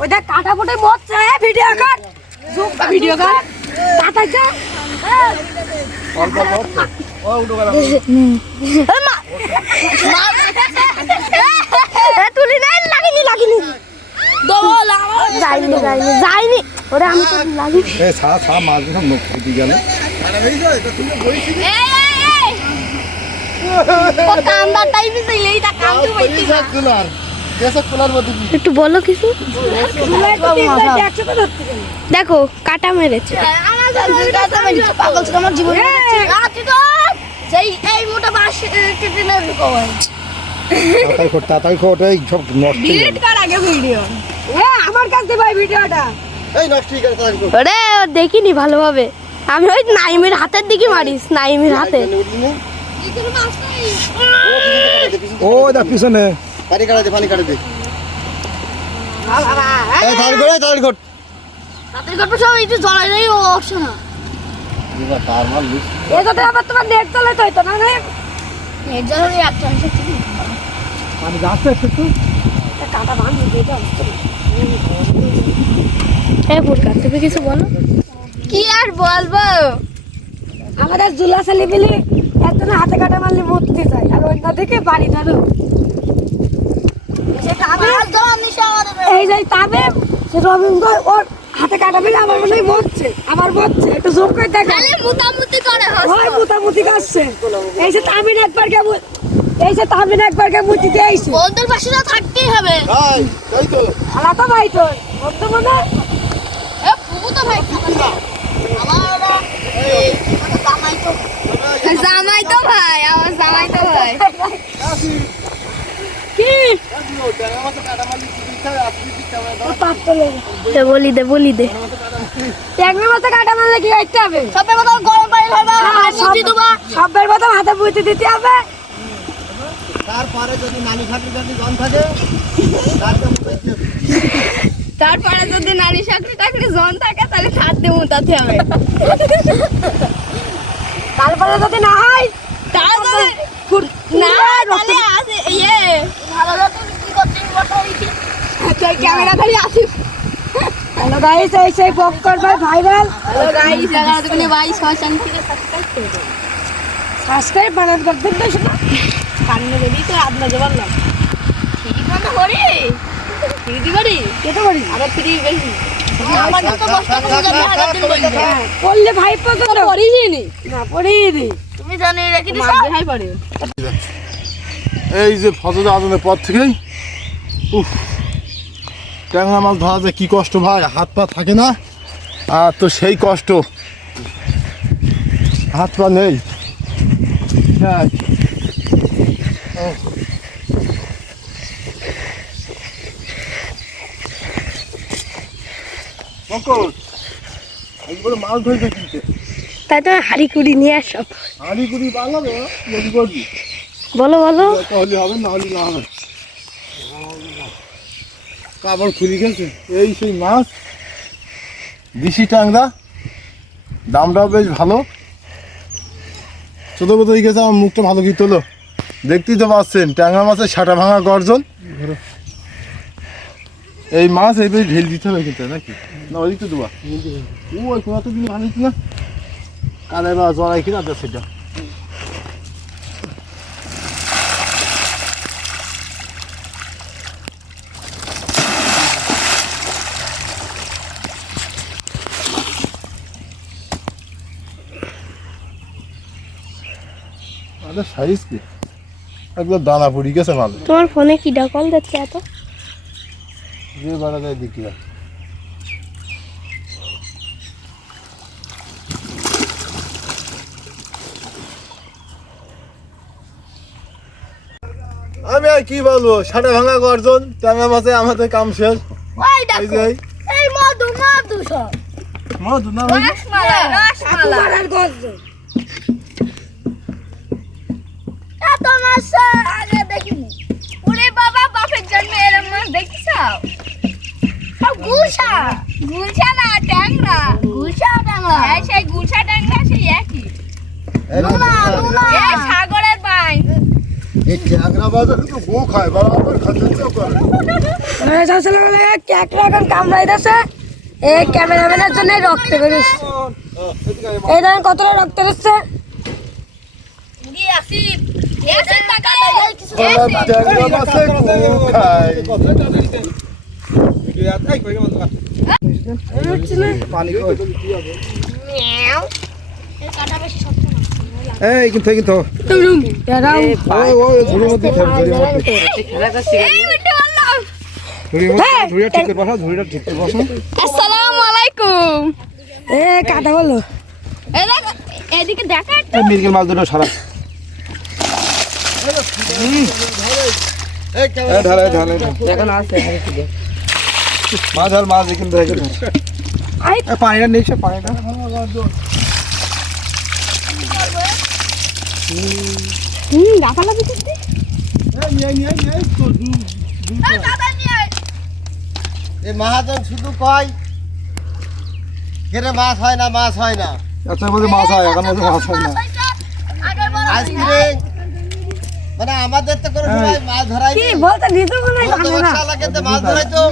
ওই দেখ কাটা ফুটে মরছে ভিডিও কর ভিডিও কর কাটাইছে তুলি নাই লাগিনি যাইনি ওরে আমি তো লাগি মাছ মুখ ফুটি গেল একটু বলো কিছু দেখো কাটা মেরেছে আমার জীবন আমার কাছে ভাই ভিডিওটা দেখিনি ভালোভাবে আমি ওই নাইমের হাতের দিকে মারিস নাইমের হাতে ও দেখ পিছনে পানি কাটে দে এই তাড়ি ঘট সব একটু জড়াই নেই ও অপশন না এটাতে আবার তোমার নেট চালাতে হইতো না রে নেট জ্বালালে একটা পানি যাচ্ছে একটু কাটা ভাঙি দিতে এই বুড়কা তুমি কিছু বলো কি আর বলবো আমাদের জুলা ছেলে মিলে একজন হাতে কাটা মারলে মরতে চাই আর অন্য দিকে বাড়ি ধরো এই যে তবে রবীন্দ্র ওর হাতে কাটা মিলে আমার মনে হয় মরছে আবার মরছে একটু জোর করে দেখা মুতামুতি করে হয় মুতামুতি করছে এই যে তামিন একবার কে মুতি দিয়ে আইছে বন্ধুর পাশে তো থাকতেই হবে ভাই তাই তো আলাদা ভাই তো বন্ধু মনে এ ফুবু তো ভাই আমার এই জামাই তো ভাই আমার জামাই তো ভাই কি বলি দে ট্যাংরা মাথা কাটা মারলে কি করতে হবে সবের মতো গরম পানি ঢালবা মুতি দিবা সবের মতো হাতে মুতি দিতে হবে তারপরে যদি নালি খাটি যদি জন থাকে তারপরে যদি নারী চাকরি টাকরি জন থাকে তাহলে হাত দিয়ে মুতাতে হবে তারপরে যদি না হয় তাহলে না তাহলে আছে ইয়ে ভালো যত কি করতে বসাইছি তুই ক্যামেরা ধরে আসিস হ্যালো গাইস এই সেই পপকর্ন ভাইরাল হ্যালো গাইস যারা তুমি ভাই সবাই থেকে সাবস্ক্রাইব বানান করতে তো শোনা কান্নে দেবি তো আপনার জবান না ঠিক মনে করি ঠিক দিবারি কত করি আরে ফ্রি বেশি আমার তো কষ্ট করে যাবে হাজার দিন বলতে বললে ভাই পছন্দ করিনি না পড়িনি তুমি জানি রেখে দিছ মাঝে হাই পড়ে এই যে ফজর আজানের পর থেকেই উফ ট্যাংরা মাছ ধরা যায় কি কষ্ট ভাই হাত পা থাকে না আর তো সেই কষ্ট হাত পা নেই হ্যাঁ মাছ ধরবে কিনতে তাই তো হাড়ি কুড়ি নিয়ে আসো হাড়ি কুড়ি বানাবো যদি করবি বলো তাহলে হবে না হলে না হবে কাপড় খুলে গেছে এই সেই মাছ দেশি ট্যাংরা দামটাও বেশ ভালো ছোটো ছোটো গেছে আমার মুখটা ভালো কি তোলো দেখতেই তো পাচ্ছেন ট্যাংরা মাছের সাটা ভাঙা গর্জন এই মাছ এই বেশ ঢেল দিতে হবে কিন্তু নাকি না ওই তো দেবা ওই কোনো তো দিন ভালো না কালে বা জড়াই কিনা দেয় সেটা সাইজ কি একদম দানা পড়ি গেছে মাল তোমার ফোনে কি ডাকল যাচ্ছে এত যে বাড়া যায় দেখি আমি আর কি বলবো সাটা ভাঙা গর্জন ট্যাংরা মাছে আমাদের কাম শেষ এই মধু সব মধু না ভাই রসমালাই গর্জন এত মাছ আগে দেখিনি ওরে বাবা বাপের জন্য এরকম মাছ দেখিস গুলশা না ট্যাংরা গুলশা ট্যাংরা সেই গুলশা ট্যাংরা সেই একই সাগরের পাই এই ট্যাংরা বাজারে তো বউ খায় বাবা খাচ্ছে এখন কামড়াইতেছে এই ক্যামেরাম্যানের জন্য রক্ত বেরোচ্ছে এই দেখেন কতটা রক্ত বেরোচ্ছে ট্যাংরা মাছে গু খায়। এই কিন্তু কিন্তু ঝুড়ির মধ্যে ঝুড়িটা ঠিক করে বসা, ঝুড়িটা ঠিক করে বসা। আসসালামু আলাইকুম। এ কাদা বলো এই দেখ এদিকে দেখা এই মিরগেল মাছ দুটো সারা ঢালে ঢালে এখন আছে মাছ ধর মাছ এখান থেকে ধর। এই পানিটা নেই সে পানিটা গাফা লাগছে এই মহাজন শুধু কয় ঘেরে মাছ হয় না, মাছ হয় না। আচ্ছা বলতে মাছ হয়, এখন বলতে মাছ হয় না। আজকে মানে আমাদের তো কোনো সময় মাছ ধরাই কি বলতে নিতে মনে হয় জানে না শালাকে মাছ ধরাই তো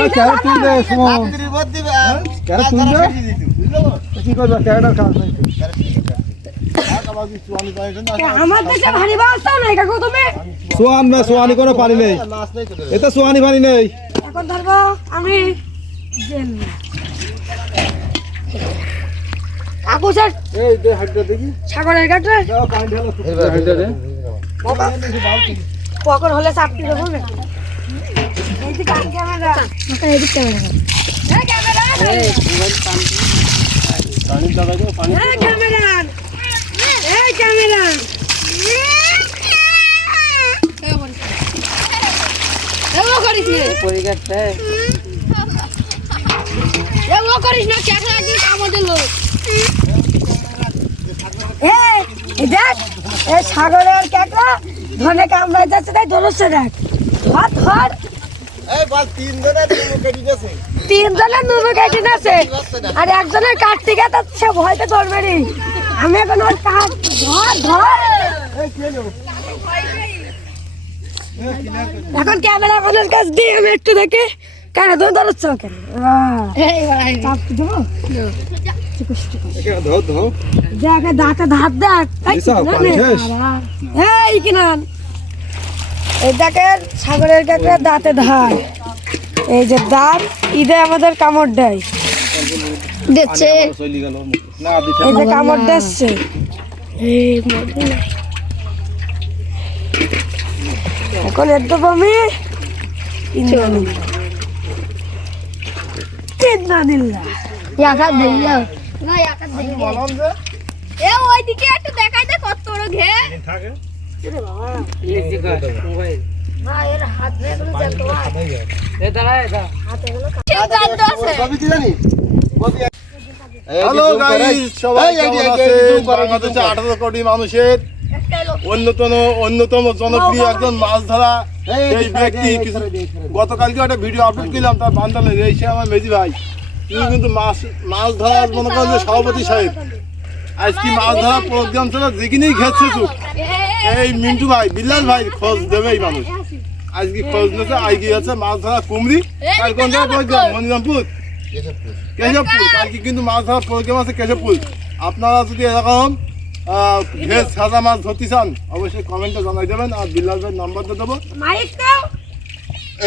এই ক্যারেট তুললে সময় রাত্রির মধ্যে ক্যারেট মাছ তুললে ধরা শিখিয়ে দিত, বুঝলো? কি করবে ক্যারেটার কাজ নেই আমার দেশে ভারী ব্যবস্থা নাই কাকু তুমি সোয়ানি কোনো পানি নেই, মাছ নেই তো এতে সোয়ানি পানি নেই। এখন ধরবো আমি জেল কাকু স্যার এই দে হাটটা দেখি সাগরের ঘাটে দাও পানি ঢালো হাটটা দে কখন হলে চাপটি দেবো না এই যে ক্যামেরা এই যে ক্যামেরা এই ক্যামেরা পানি দাও দাও পানি এই ক্যামেরা এই ক্যামেরা এমন করিস না পরিগাতে এমন করিস না ক্যামেরা একদিন আমাদের লোক এই দেখ এই সাগরের কাকড়া ধনে কামড়াই যাচ্ছে তাই ধরছে দেখ ধর ধর এই বল তিন জনে মুখে দিতেছে তিনজনের নুনু কেটে নেছে আর একজনের কাটতে গেছে সে ভয়তে ধরবে নি আমি এখন ওর কাট ধর ধর এখন ক্যামেরা ফোনের কাছ দিয়ে আমি একটু দেখি কেন তুমি ধরছ কেন চাপতে দেবো ধো ধো দেখ দাঁতে ধার দেখ দিশাও, পানি শেষ? এই কিনান এই দেখেন সাগরের কাকড়া দাঁতে ধার এই যে দাঁত ঈদে আমাদের কামড় দেয় দেখছে চলে গেল না দিতে এই যে কামড় দিচ্ছে এই মরবি না। এখন একদম আমি ইন্দ্রানিল্লাহ ইয়াকা দেইয়া না ইয়াকা দেইয়া এ ওইদিকে একটু দেখাই দে কত বড় ঘে না এর হাত দিয়ে কোনো জানতো না হাতে গুলো জানতো আছে কবি কি জানি কবি হ্যালো গাইস, সবাই কেমন আছেন? বাংলাদেশে 18 কোটি মানুষের একটাই লোক অন্যতম জনপ্রিয় একজন মাছ ধরা এই ব্যক্তি গতকালকে একটা ভিডিও আপলোড করলাম, তার বান্ধব এসে আমার মেজি ভাই তিনি কিন্তু মাছ ধরার মনে করেন যে সভাপতি সাহেব। আজকে মাছ ধরার প্রোগ্রাম ছিল, যেখানেই ঘেরছে চুপ এই মিন্টু ভাই বিল্লাল ভাই খোঁজ দেবে এই মানুষ আজকে খোঁজ নিয়েছে। আজকে হচ্ছে মাছ ধরা কুমড়ি আর কোন জায়গায় প্রোগ্রাম মনিরামপুর কেশবপুর। কালকে কিন্তু মাছ ধরার প্রোগ্রাম আছে কেশবপুর। আপনারা যদি এরকম ভেজ সাদা মাছ ধরতে চান অবশ্যই কমেন্টে জানাই দেবেন, আর বিল্লাল ভাইয়ের নাম্বারটা দেবো। মাইক দাও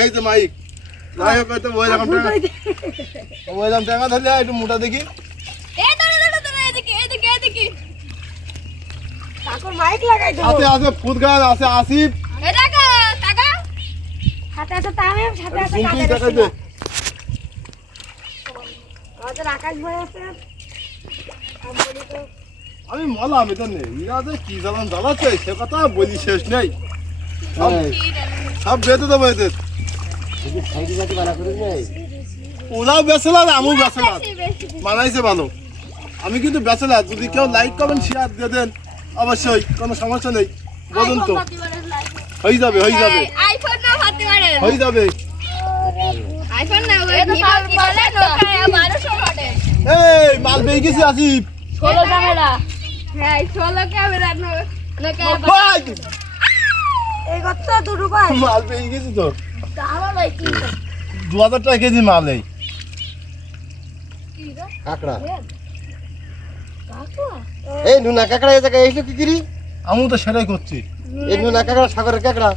এই যে মাইক যাই হোক, হয়তো বইলাম টাকা ধরলে একটু মোটা দেখি। এই দাঁড়া এদিকে এদিকে এদিকে কাকুর মাইক লাগাই দেবো হাতে আছে ফুটগান আছে আসিফ, এই টাকা টাকা হাতে আছে তামিম সাথে আছে ঝুঁকি কাদের দেখাইছে। আমাদের আকাশ ভাই আছে আমি মলাম এটা নেই, এরা যে কি জ্বালান জ্বালাচ্ছে সে কথা বলি শেষ নেই। সব বেঁধে দেবো এদের, সাইডে যাতে বানা করে নেই ওরাও বেচেলার আমিও বেচেলার, মানাইছে ভালো। আমি কিন্তু বেচেলার, যদি কেউ লাইক কমেন্ট শেয়ার দিয়ে দেন অবশ্যই কোনো সমস্যা নেই। বলুন তো হয়ে যাবে আইফোন না হাতে পারেন হয়ে যাবে। আইফোন না ওই ভিভো কি বলে নোকিয়া 1200 মডেল এই মাল পেয়ে গেছি আসিফ 16 ক্যামেরা হ্যাঁ 16 ক্যামেরা নোকিয়া ভাই, এই গত দুটো ভাই মাল পেয়ে গেছি তো। আমার ভাই কি 2000 টাকা কেজি মাল এই কাঁকড়া এই নুনা কাঁকড়া এই জায়গায় এসে কি করি আমি তো সেটাই করছি এই নুনা কাঁকড়া সাগরের কাঁকড়া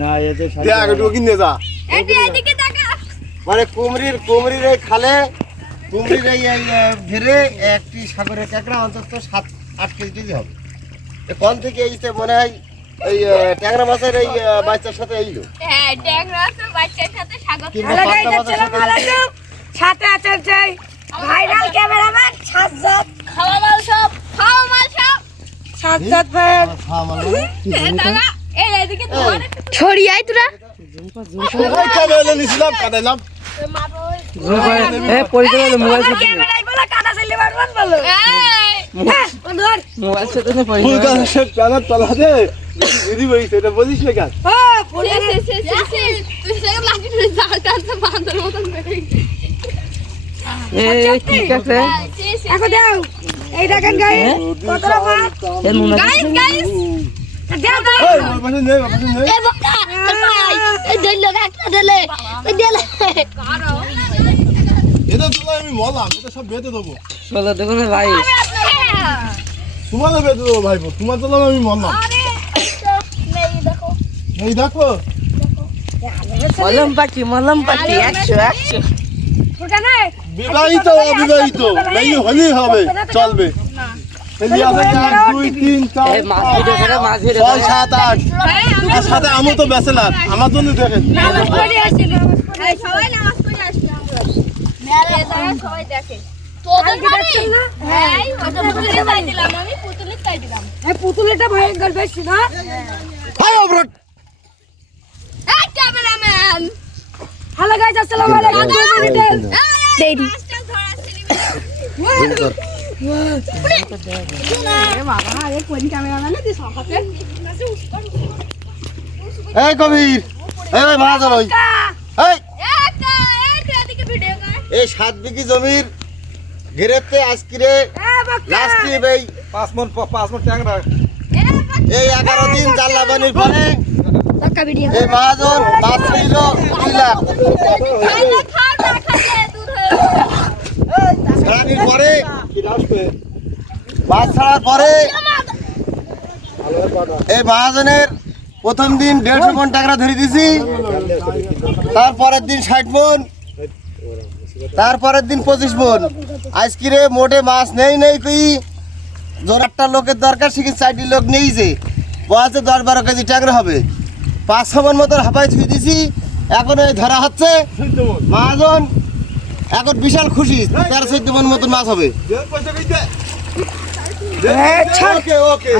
না এতে দেখ একটু কিনে যা এদিকে তাকা মানে কুমড়ির এই খালে কুমড়ির এই ঘিরে একটি সাগরের কাঁকড়া অন্তত 7-8 কেজি হবে কোন থেকে এইতে মনে হয় এই ট্যাংরা মাছের এই বাচ্চার সাথে এইলো হ্যাঁ ট্যাংরা আছে বাচ্চার সাথে সাগর কিংবা হ্যালো গাইস, পাবদা মাছের আসসালামু সাথে আলাইকুম। সাথে আছেন চাই ভাইরাল ক্যামেরাম্যান সাজ্জাদ। খাওয়া মাল সব সাজ্জাদ ভাইয়ের খাওয়া মাল টাকা এই এদিকে তো অনেক ছড়িয়াই তোরা ওই ক্যামেরা নিছিলাম কাটাইলাম এ পরিচয় হলো মোবাইল আমার ক্যামেরায় বলে কাটা চাইলে পারবেন বলো এই হ্যাঁ, ধর। মোবাইল সাথে ফুল গাছের প্যানের তলা দে দিদি বইছে এটা বলিস না কেন ও, ফুলের তুই সেটা লাঠি ধরে জাল টানতে বান্দর মতন বেরিয়ে ঠিক আছে এখন দাও এই দেখেন গাইস কতটা মাছ গাইস দাও দাও এই ওর পাশে নে ওর পাশে নে এ বকা ভাই এই দিলে একটা দিলে কারো এটা তোলা আমি মলাম এটা সব বেঁধে দেবো চলো দেখো না ভাই তোমাদের বেঁধে দেবো ভাইপো তোমার তোলা আমি মলাম আরে নেই দেখো এই দেখো মলম পাটি 100 ফুটা নাই বিবাহিত অবিবাহিত এই হলেই হবে চলবে এই আছে 1 2 3 এই 4 মাছ ভিডিও করে মাছ ভিডিও 6 7 8 আর সাথে আমি তো বেচলাম আমার জন্য দেখেন পড়ে আসছিল সবাই নামাজ পড়ে আসছে আমরা মেলা জায়গা সবাই দেখে তোদের বাড়ি হ্যাঁ ওটা পুতুলে পাই দিলাম আমি পুতুলে পাই দিলাম এই পুতুলটা ভয়ঙ্কর বেশি না হাই অবরট এই ক্যামেরাম্যান হ্যালো গাইস আসসালামু আলাইকুম দেরি এই কবির এই ভাই মহাজন ওই এই এই 7 বিঘি জমির ঘিরেতে আজকিরে লাস্ট এই 5 মন ট্যাংরা এই 11 দিন জাল্লাবানির পরে টাকা ভিডিও এই মহাজন মাছ ছিল 2 লাখ ছাড়ানির পরে মাছ ছাড়ার পরে এই মহাজনের প্রথম দিন 150 মন টাকা ধরে দিছি তারপরের দিন 60 মন তারপরের দিন 25 মন আজকিরে মোটে মাছ নেই কই জোর একটা লোকের দরকার শিখে 4টি লোক নেইছে বলছে 10-12 কেজি ট্যাংরা হবে 5-6 মন মতো হাঁপাই ছুঁয়ে দিছি এখন এই ধরা হচ্ছে মহাজন এখন বিশাল খুশি 13-14 মন মতো মাছ হবে পয়সা কইতে ওকে ওকে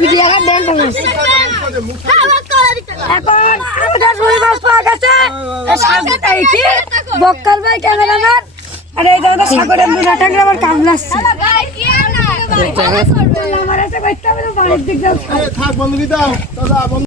ভিডিও আর দেন এখন আমাদের রুই মাছ পাওয়া গেছে এই সাজ্জাদ আইকি বক্কাল ভাই ক্যামেরাম্যান আর এই যে আমাদের সাগরের নুনা ট্যাংরা আমার কাম লাগছে আমার এসে বাইতে হবে বাড়ির দিক যাও থাক বন্ধ দিদাও দাদা বন্ধ